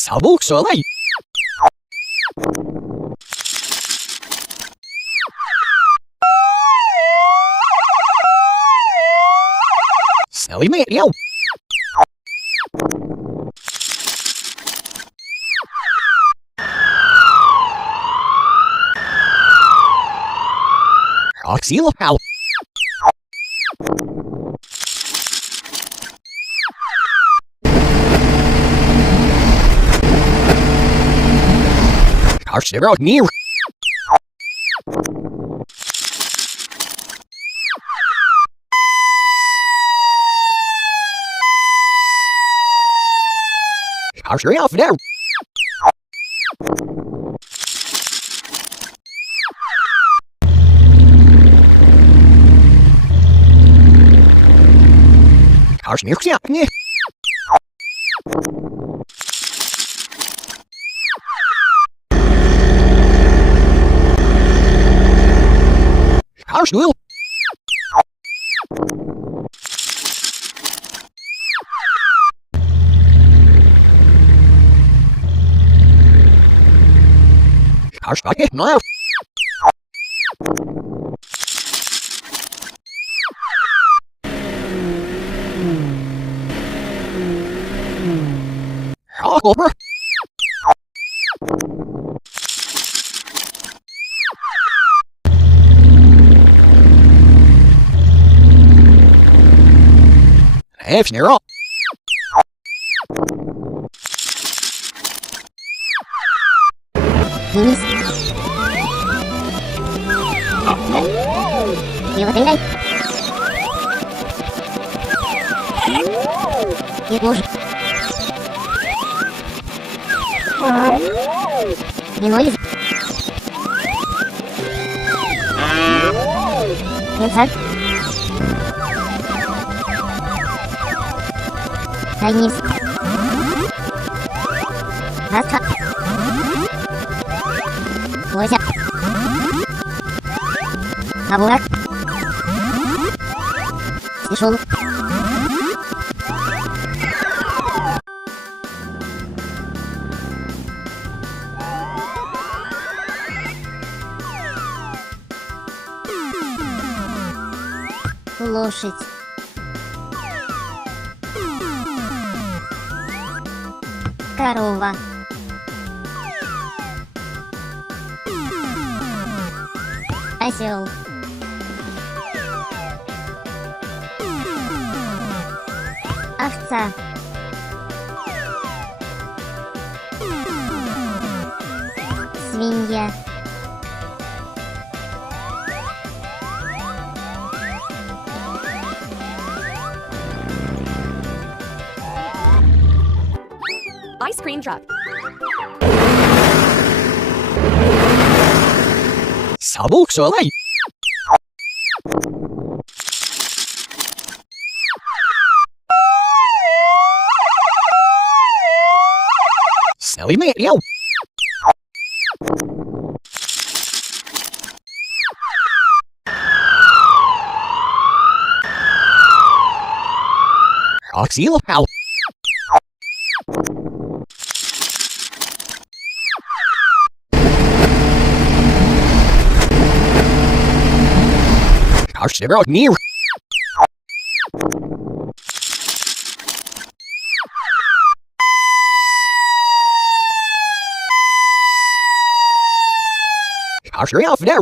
사복 소라이 살리메리오 Oxylo Pal Arshiro near Arshiro off there Arshiro yeah Arshiro Arshiro no Over. Half near up. Не ноги. Нет, сэр. Дай вниз. Раз, два. Лося. Абурак. Стишол. Лошадь. Корова. Осел. Овца. Свинья. Ice cream truck. 사복 소라이 살리메리오 Oxylo Pal Arshiro near Arshiro off there